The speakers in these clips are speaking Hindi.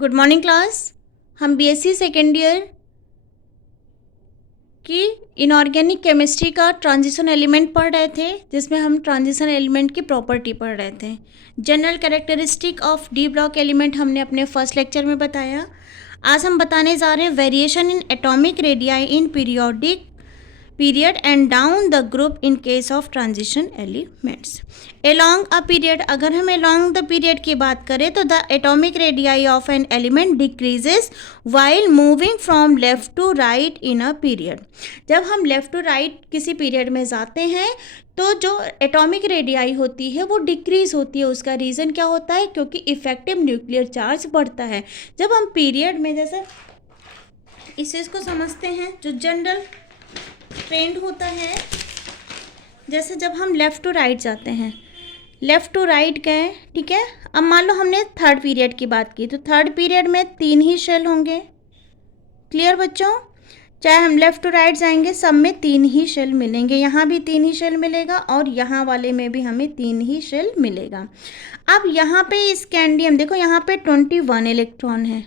Good morning class. हम बीएससी सेकेंड ईयर की इनऑर्गेनिक केमिस्ट्री का ट्रांजिशन एलिमेंट पढ़ रहे थे, जिसमें हम ट्रांजिशन एलिमेंट की प्रॉपर्टी पढ़ रहे थे। General characteristic of D block element हमने अपने फर्स्ट लेक्चर में बताया। आज हम बताने जा रहे हैं variation in atomic radii in periodic period and down the group in case of transition elements. Along a period, अगर हम along the period की बात करें तो the atomic radii of an element decreases while moving from left to right in a period. जब हम left to right किसी period में जाते हैं तो जो एटॉमिक रेडियाई होती है वो डिक्रीज होती है। उसका रीज़न क्या होता है? क्योंकि इफेक्टिव न्यूक्लियर चार्ज बढ़ता है। जब हम पीरियड में, जैसे इस चीज़ को समझते हैं, जो जनरल ट्रेंड होता है, जैसे जब हम लेफ़्ट टू राइट जाते हैं, लेफ़्ट टू राइट गए, ठीक है। अब मान लो हमने थर्ड पीरियड की बात की, तो थर्ड पीरियड में 3 ही शेल होंगे। क्लियर बच्चों? चाहे हम लेफ़्ट टू राइट जाएंगे, सब में 3 ही शेल मिलेंगे। यहाँ भी 3 ही शेल मिलेगा और यहाँ वाले में भी हमें 3 ही शेल मिलेगा। अब यहाँ पे स्कैंडियम देखो, यहाँ पे 21 इलेक्ट्रॉन है,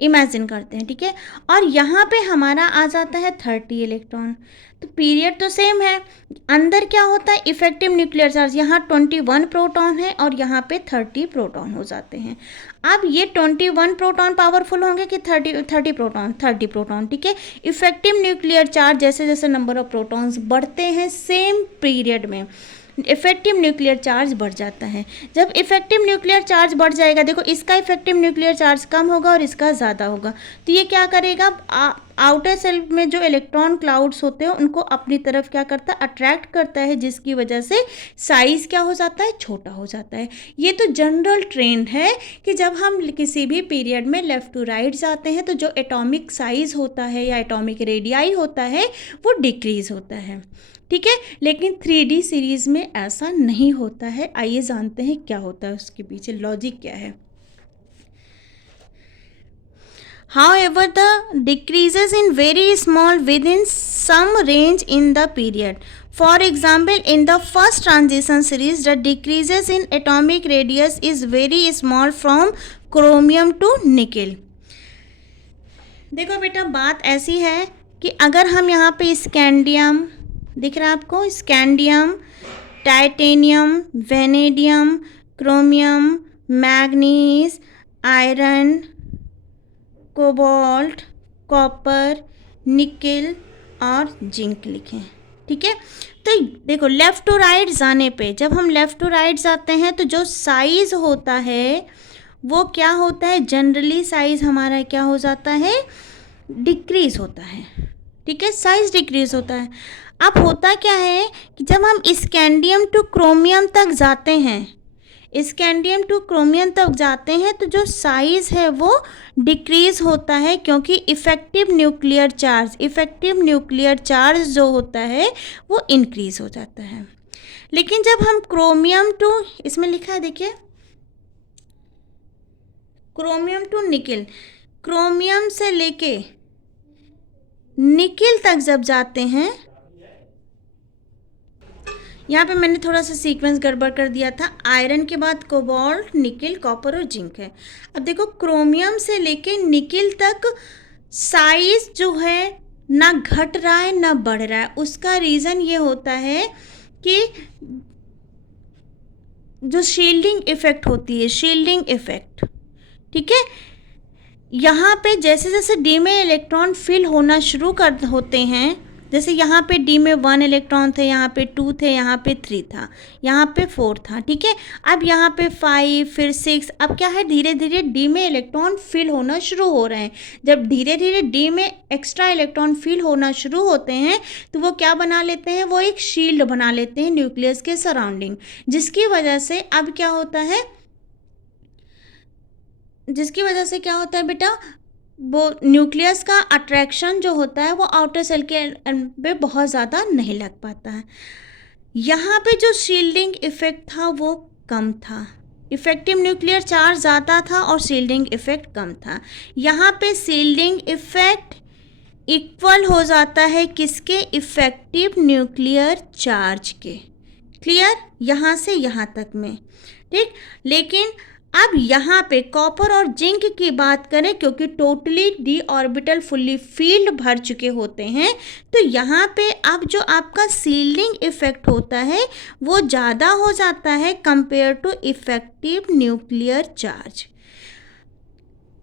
इमेजिन करते हैं, ठीक है। और यहाँ पे हमारा आ जाता है 30 इलेक्ट्रॉन। तो पीरियड तो सेम है, अंदर क्या होता है? इफेक्टिव न्यूक्लियर चार्ज, यहाँ 21 प्रोटॉन है और यहाँ पे 30 प्रोटॉन हो जाते हैं। अब ये 21 प्रोटॉन पावरफुल होंगे कि 30 प्रोटॉन, ठीक है। इफेक्टिव न्यूक्लियर चार्ज जैसे जैसे नंबर ऑफ प्रोटॉन्स बढ़ते हैं सेम पीरियड में, इफेक्टिव न्यूक्लियर चार्ज बढ़ जाता है। जब इफेक्टिव न्यूक्लियर चार्ज बढ़ जाएगा, देखो इसका इफेक्टिव न्यूक्लियर चार्ज कम होगा और इसका ज़्यादा होगा, तो ये क्या करेगा? आउटर सेल में जो इलेक्ट्रॉन क्लाउड्स होते हैं उनको अपनी तरफ क्या करता है? अट्रैक्ट करता है, जिसकी वजह से साइज़ क्या हो जाता है? छोटा हो जाता है। ये तो जनरल ट्रेंड है कि जब हम किसी भी पीरियड में लेफ़्ट टू राइट जाते हैं तो जो एटॉमिक साइज़ होता है या एटॉमिक रेडियाई होता है वो डिक्रीज़ होता है, ठीक है। लेकिन 3D सीरीज़ में ऐसा नहीं होता है। आइए जानते हैं क्या होता है, उसके पीछे लॉजिक क्या है। However, the decreases in very small within some range in the period. For example, in the first transition series, the decreases in atomic radius is very small from chromium to nickel. देखो बेटा, बात ऐसी है कि अगर हम यहाँ पे स्कैंडियम दिख रहा है आपको, scandium, titanium, vanadium, chromium, manganese, iron, cobalt, copper, nickel और जिंक लिखें, ठीक है। तो देखो लेफ़्ट टू राइट जाने पे, जब हम लेफ़्ट टू राइट जाते हैं तो जो साइज़ होता है वो क्या होता है? जनरली साइज़ हमारा क्या हो जाता है? डिक्रीज़ होता है, ठीक है। साइज़ डिक्रीज़ होता है। अब होता क्या है कि जब हम स्कैंडियम टू क्रोमियम तक जाते हैं, स्कैंडियम टू क्रोमियम तक जाते हैं तो जो साइज़ है वो डिक्रीज़ होता है, क्योंकि इफ़ेक्टिव न्यूक्लियर चार्ज जो होता है वो इंक्रीज़ हो जाता है। लेकिन जब हम क्रोमियम टू, इसमें लिखा है देखिए, क्रोमियम टू निकेल, क्रोमियम से लेके निकेल तक जब जाते हैं, यहाँ पे मैंने थोड़ा सा सीक्वेंस गड़बड़ कर दिया था। आयरन के बाद कोबाल्ट, निकेल, कॉपर और जिंक है। अब देखो क्रोमियम से लेके निकेल तक साइज जो है ना घट रहा है ना बढ़ रहा है। उसका रीज़न ये होता है कि जो शील्डिंग इफेक्ट होती है, शील्डिंग इफेक्ट, ठीक है। यहाँ पे जैसे जैसे डी में इलेक्ट्रॉन फिल होना शुरू होते हैं, जैसे यहाँ पे डी में 1 इलेक्ट्रॉन थे, यहाँ पे 2 थे, यहाँ पे 3 था, यहाँ पे 4 था, ठीक है। अब यहाँ पे 5, फिर 6, अब क्या है? धीरे धीरे डी में इलेक्ट्रॉन फिल होना शुरू हो रहे हैं। जब धीरे धीरे डी में एक्स्ट्रा इलेक्ट्रॉन फिल होना शुरू होते हैं तो वो क्या बना लेते हैं? वो एक शील्ड बना लेते हैं न्यूक्लियस के सराउंडिंग, जिसकी वजह से अब क्या होता है, क्या होता है बेटा? वो न्यूक्लियस का अट्रैक्शन जो होता है वो आउटर सेल के पे बहुत ज़्यादा नहीं लग पाता है। यहाँ पे जो शील्डिंग इफ़ेक्ट था वो कम था, इफ़ेक्टिव न्यूक्लियर चार्ज ज़्यादा था और शील्डिंग इफ़ेक्ट कम था। यहाँ पे शील्डिंग इफ़ेक्ट इक्वल हो जाता है किसके? इफ़ेक्टिव न्यूक्लियर चार्ज के। क्लियर? यहाँ से यहाँ तक में, ठीक। लेकिन अब यहाँ पे कॉपर और जिंक की बात करें, क्योंकि totally D orbital fully field भर चुके होते हैं, तो यहाँ पे अब जो आपका सील्डिंग इफेक्ट होता है वो ज़्यादा हो जाता है compare to effective nuclear charge.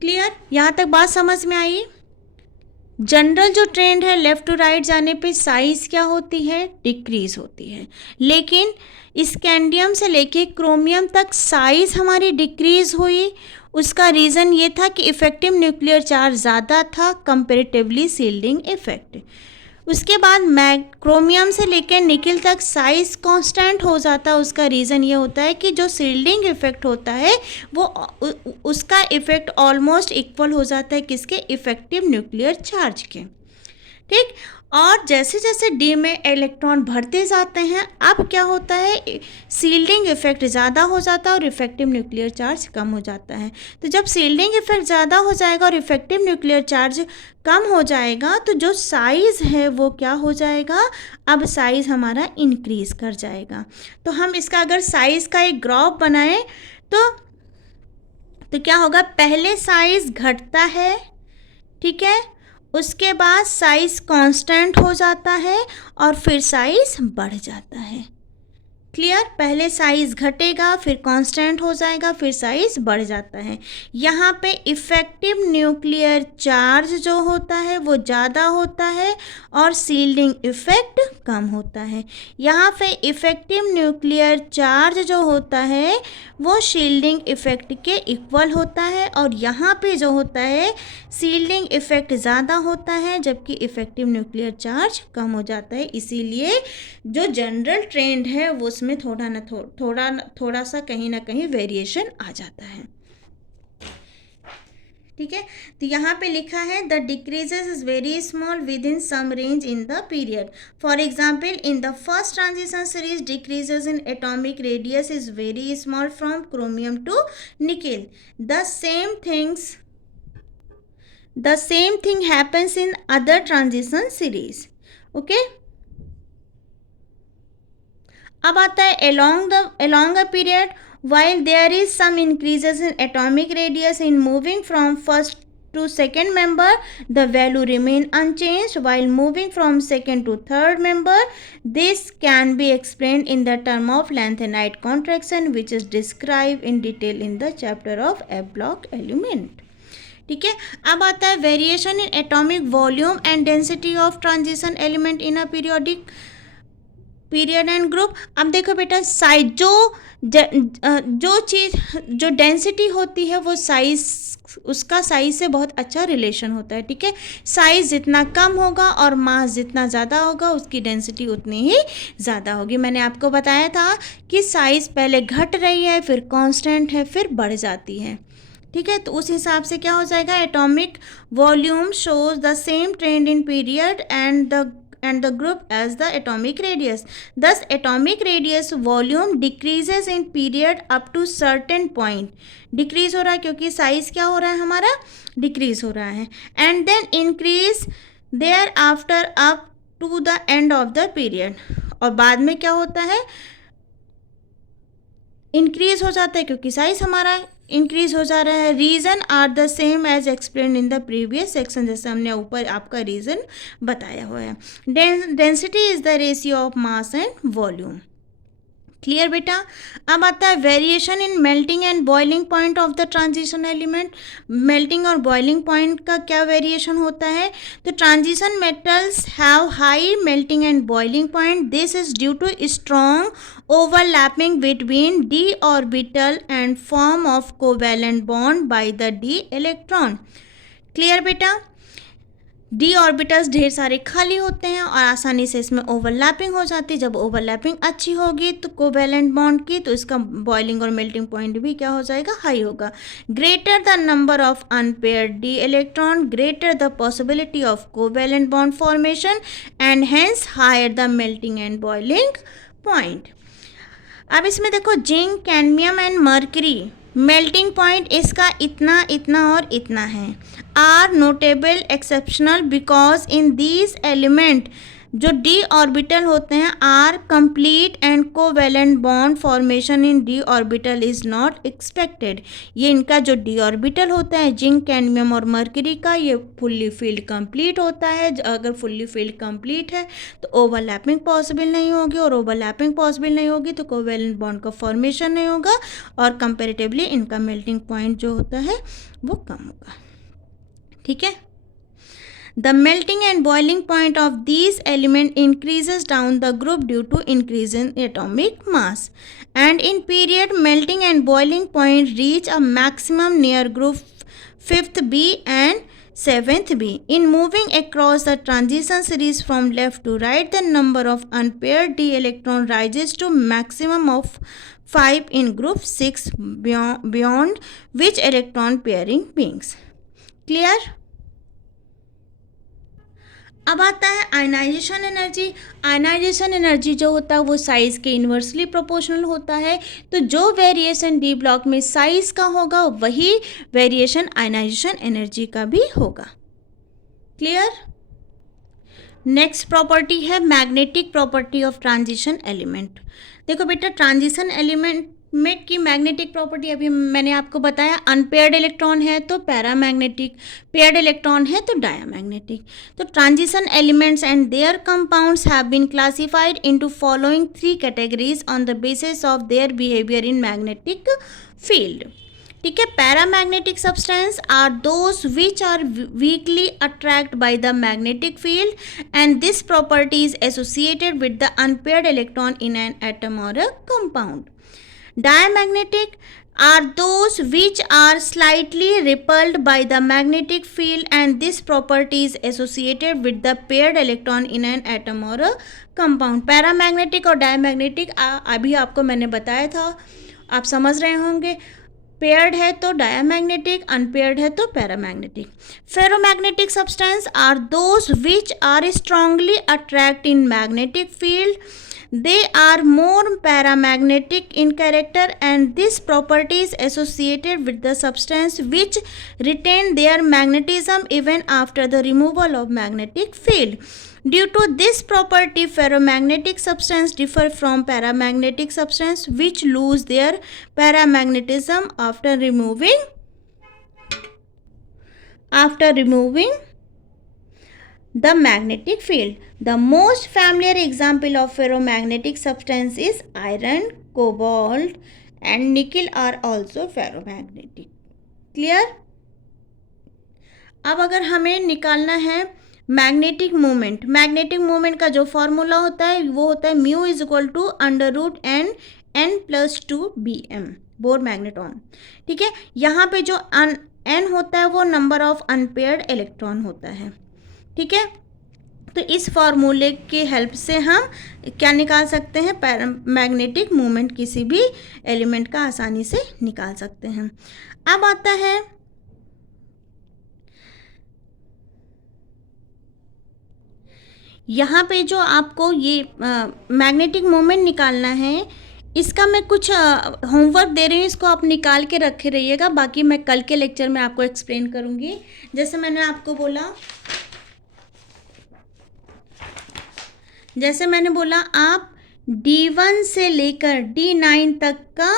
Clear? यहाँ तक बात समझ में आई? जनरल जो ट्रेंड है लेफ़्ट टू राइट जाने पे साइज़ क्या होती है? डिक्रीज़ होती है, लेकिन स्कैंडियम से लेके क्रोमियम तक साइज़ हमारी डिक्रीज़ हुई। उसका रीज़न ये था कि इफ़ेक्टिव न्यूक्लियर चार्ज ज़्यादा था कंपेरेटिवली सील्डिंग इफ़ेक्ट। उसके बाद क्रोमियम से लेकर निकल तक साइज़ कांस्टेंट हो जाता है। उसका रीज़न ये होता है कि जो सील्डिंग इफ़ेक्ट होता है वो उसका इफ़ेक्ट ऑलमोस्ट इक्वल हो जाता है किसके? इफ़ेक्टिव न्यूक्लियर चार्ज के। ठीक, और जैसे जैसे डी में इलेक्ट्रॉन भरते जाते हैं अब क्या होता है? सील्डिंग इफेक्ट ज़्यादा हो जाता है और इफेक्टिव न्यूक्लियर चार्ज कम हो जाता है। तो जब सील्डिंग इफेक्ट ज़्यादा हो जाएगा और इफेक्टिव न्यूक्लियर चार्ज कम हो जाएगा तो जो साइज़ है वो क्या हो जाएगा? अब साइज़ हमारा इंक्रीज़ कर जाएगा। तो हम इसका अगर साइज़ का एक ग्राफ बनाएं तो क्या होगा? पहले साइज़ घटता है, ठीक है, उसके बाद साइज़ कांस्टेंट हो जाता है और फिर साइज़ बढ़ जाता है। क्लियर? पहले साइज़ घटेगा, फिर कांस्टेंट हो जाएगा, फिर साइज़ बढ़ जाता है। यहाँ पे इफ़ेक्टिव न्यूक्लियर चार्ज जो होता है वो ज़्यादा होता है और सील्डिंग इफ़ेक्ट कम होता है। यहाँ पे इफ़ेक्टिव न्यूक्लियर चार्ज जो होता है वो शील्डिंग इफ़ेक्ट के इक्वल होता है और यहाँ पे जो होता है सील्डिंग इफ़ेक्ट ज़्यादा होता है जबकि इफ़ेक्टिव न्यूक्लियर चार्ज कम हो जाता है। इसीलिए जो जनरल ट्रेंड है वो उसमें थोड़ा सा कहीं ना कहीं वेरिएशन आ जाता है। ठीक है, तो यहाँ पे लिखा है the decreases is very small within some range in the period. For example in the first transition series decreases in atomic radius is very small from chromium to nickel. The same thing happens in other transition series. Okay, अब आता है along a period while there is some increases in atomic radius in moving from first to second member the value remain unchanged while moving from second to third member. This can be explained in the term of lanthanide contraction which is described in detail in the chapter of f block element. ठीक है, अब आता है variation in atomic volume and density of transition element in a period and group. अब देखो बेटा, साइज जो डेंसिटी होती है वो उसका साइज से बहुत अच्छा रिलेशन होता है। ठीक है, साइज जितना कम होगा और मास जितना ज़्यादा होगा उसकी डेंसिटी उतनी ही ज़्यादा होगी। मैंने आपको बताया था कि साइज पहले घट रही है, फिर कांस्टेंट है, फिर बढ़ जाती है। ठीक है, तो उस हिसाब से क्या हो जाएगा? Atomic volume shows the same trend in period and the group as the atomic radius. Thus atomic radius volume decreases in period up to certain point. Decrease हो रहा है क्योंकि साइज क्या हो रहा है हमारा? डिक्रीज हो रहा है। And then increase thereafter up to the end of the period. और बाद में क्या होता है? इंक्रीज हो जाता है क्योंकि साइज हमारा इंक्रीज हो जा रहा है। Reason are the same as explain in the previous section, जैसे हमने ऊपर आपका रीज़न बताया हुआ है। Density is the ratio of mass and volume. Clear बेटा? अब आता है variation in melting and boiling point of the transition element. Melting और बॉइलिंग पॉइंट का क्या वेरिएशन होता है? तो transition metals have high melting and boiling point. This is due to strong overlapping between d orbital and form of covalent bond by the d electron. Clear बेटा? d ऑर्बिटल्स ढेर सारे खाली होते हैं और आसानी से इसमें ओवरलैपिंग हो जाती है। जब ओवरलैपिंग अच्छी होगी तो कोवैलेंट बॉन्ड की, तो इसका बॉइलिंग और मेल्टिंग पॉइंट भी क्या हो जाएगा? हाई होगा। Greater the number of unpaired d electron greater the possibility of covalent bond formation and hence higher the melting and boiling point. अब इसमें देखो zinc, cadmium and mercury melting point इसका इतना, इतना और इतना है। Are notable exceptional because in these element जो डी ऑर्बिटल होते हैं are complete and covalent bond formation in D orbital is not expected. ये इनका जो डी ऑर्बिटल होता है जिंक, कैडमियम और मर्करी का, ये फुल्ली फील्ड कंप्लीट होता है। अगर फुल्ली फील्ड कंप्लीट है तो ओवरलैपिंग पॉसिबल नहीं होगी, और ओवरलैपिंग पॉसिबल नहीं होगी तो कोवेलेंट बॉन्ड का फॉर्मेशन नहीं होगा, और कंपेरेटिवली इनका मेल्टिंग पॉइंट जो होता है वो कम होगा। ठीक है। The melting and boiling point of these elements increases down the group due to increase in atomic mass, and in period melting and boiling point reach a maximum near group 5th B and 7th B. In moving across the transition series from left to right, the number of unpaired d electron rises to maximum of 5 in group 6, beyond which electron pairing begins. Clear? अब आता है आयनाइजेशन एनर्जी। आयनाइजेशन एनर्जी जो होता है वो साइज़ के इन्वर्सली प्रोपोर्शनल होता है। तो जो वेरिएशन डी ब्लॉक में साइज़ का होगा वही वेरिएशन आयनाइजेशन एनर्जी का भी होगा। क्लियर? नेक्स्ट प्रॉपर्टी है magnetic property of transition element. देखो बेटा, ट्रांजिशन एलिमेंट में की मैग्नेटिक प्रॉपर्टी अभी मैंने आपको बताया, अनपेयर्ड इलेक्ट्रॉन है तो पैरामैग्नेटिक, पेयर्ड इलेक्ट्रॉन है तो डायामैग्नेटिक। तो transition elements and their compounds have been classified into following 3 categories on the basis of their behaviour in magnetic field. ठीक है। Paramagnetic substance are those which are weakly attract by the magnetic field and this property is associated with the unpaired electron in an atom or a compound. Diamagnetic are those which are slightly repelled by the magnetic field and this property is associated with the paired electron in an atom or a compound. Paramagnetic और diamagnetic अभी आपको मैंने बताया था, आप समझ रहे होंगे। पेयर्ड है तो डायामैग्नेटिक, अनपेयर्ड है तो paramagnetic. Ferromagnetic substance are those which are strongly attract in magnetic field. They are more paramagnetic in character and this property is associated with the substance which retain their magnetism even after the removal of magnetic field. Due to this property, ferromagnetic substance differ from paramagnetic substance which lose their paramagnetism after removing the magnetic field. The most familiar example of ferromagnetic substance is iron, cobalt and nickel are also ferromagnetic. Clear? अब अगर हमें निकालना है मैग्नेटिक मोमेंट का जो फॉर्मूला होता है वो होता है mu is equal to √n+2bm Bohr magneton. ठीक है। यहाँ पे जो n होता है वो नंबर ऑफ अनपेयर्ड इलेक्ट्रॉन होता है। ठीक है। तो इस फार्मूले की हेल्प से हम क्या निकाल सकते हैं, पैरामैग्नेटिक मोमेंट किसी भी एलिमेंट का आसानी से निकाल सकते हैं। अब आता है यहाँ पे जो आपको ये मैग्नेटिक मोमेंट निकालना है, इसका मैं कुछ होमवर्क दे रही हूँ, इसको आप निकाल के रखे रहिएगा, बाकी मैं कल के लेक्चर में आपको एक्सप्लेन करूँगी। जैसे मैंने आपको बोला आप D1 से लेकर D9 तक का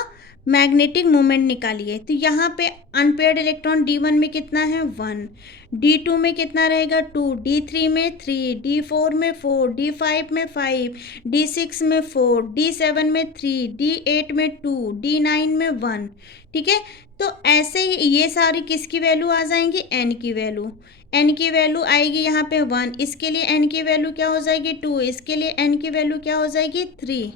मैग्नेटिक मोमेंट निकालिए। तो यहाँ पे अनपेयर्ड इलेक्ट्रॉन D1 में कितना है 1, D2 में कितना रहेगा 2, D3 में 3, D4 में 4, D5 में 5, D6 में 4, D7 में 3, D8 में 2, D9 में 1। ठीक है। तो ऐसे ही ये सारी किसकी वैल्यू आ जाएंगी, n की वैल्यू आएगी यहाँ पे 1, इसके लिए n की वैल्यू क्या हो जाएगी 2, इसके लिए n की वैल्यू क्या हो जाएगी 3।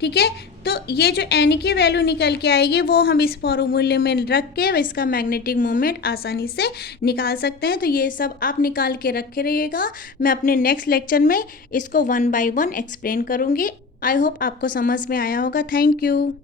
ठीक है। तो ये जो n की वैल्यू निकल के आएगी वो हम इस फॉर्मूले में रख के इसका मैग्नेटिक मोमेंट आसानी से निकाल सकते हैं। तो ये सब आप निकाल के रखे रहिएगा, मैं अपने नेक्स्ट लेक्चर में इसको 1 by 1 एक्सप्लेन करूँगी। आई होप आपको समझ में आया होगा। Thank you.